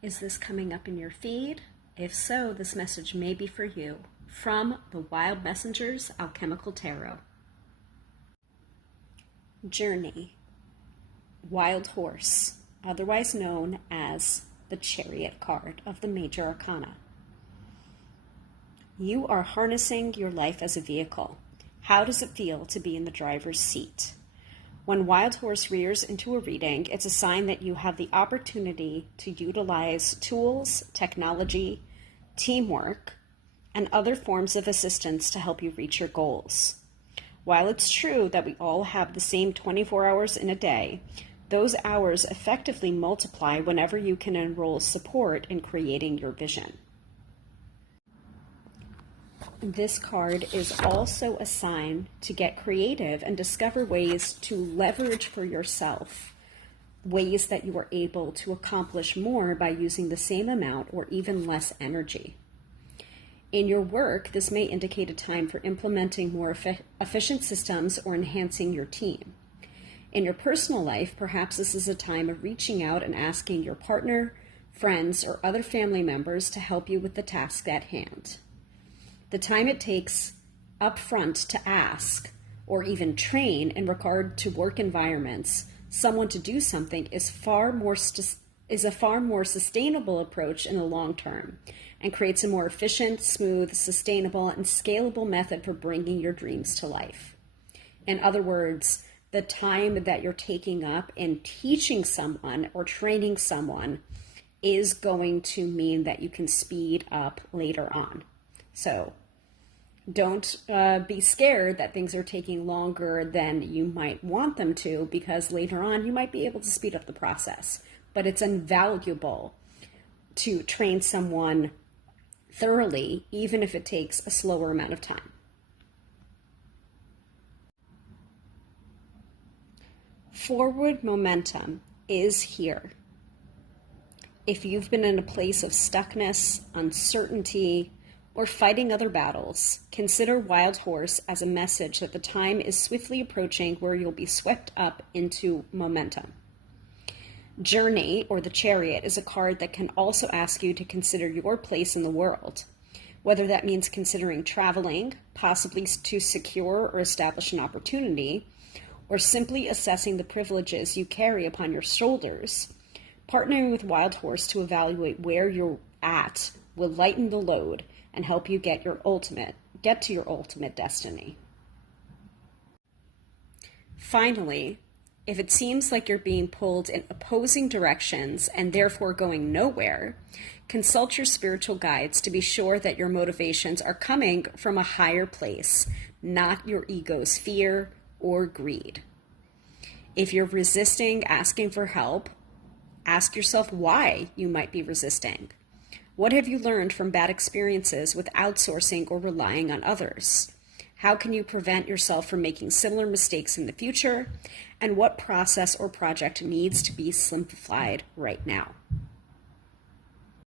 Is this coming up in your feed? If so, this message may be for you. From the Wild Messengers Alchemical Tarot. Journey. Wild Horse, otherwise known as the Chariot card of the Major Arcana. You are harnessing your life as a vehicle. How does it feel to be in the driver's seat? When Wild Horse rears into a reading, it's a sign that you have the opportunity to utilize tools, technology, teamwork, and other forms of assistance to help you reach your goals. While it's true that we all have the same 24 hours in a day, those hours effectively multiply whenever you can enroll support in creating your vision. This card is also a sign to get creative and discover ways to leverage for yourself, ways that you are able to accomplish more by using the same amount or even less energy. In your work, this may indicate a time for implementing more efficient systems or enhancing your team. In your personal life, perhaps this is a time of reaching out and asking your partner, friends, or other family members to help you with the task at hand. The time it takes up front to ask or even train in regard to work environments someone to do something is a far more sustainable approach in the long term and creates a more efficient, smooth, sustainable, and scalable method for bringing your dreams to life. In other words, the time that you're taking up in teaching someone or training someone is going to mean that you can speed up later on. So don't be scared that things are taking longer than you might want them to, because later on you might be able to speed up the process. But it's invaluable to train someone thoroughly, even if it takes a slower amount of time. Forward momentum is here. If you've been in a place of stuckness, uncertainty, or fighting other battles, consider Wild Horse as a message that the time is swiftly approaching where you'll be swept up into momentum. Journey, or the Chariot, is a card that can also ask you to consider your place in the world, whether that means considering traveling, possibly to secure or establish an opportunity, or simply assessing the privileges you carry upon your shoulders. Partnering with Wild Horse to evaluate where you're at will lighten the load and help you get to your ultimate destiny. Finally, if it seems like you're being pulled in opposing directions and therefore going nowhere, consult your spiritual guides to be sure that your motivations are coming from a higher place, not your ego's fear or greed. If you're resisting asking for help, ask yourself why you might be resisting. What have you learned from bad experiences with outsourcing or relying on others? How can you prevent yourself from making similar mistakes in the future? And what process or project needs to be simplified right now?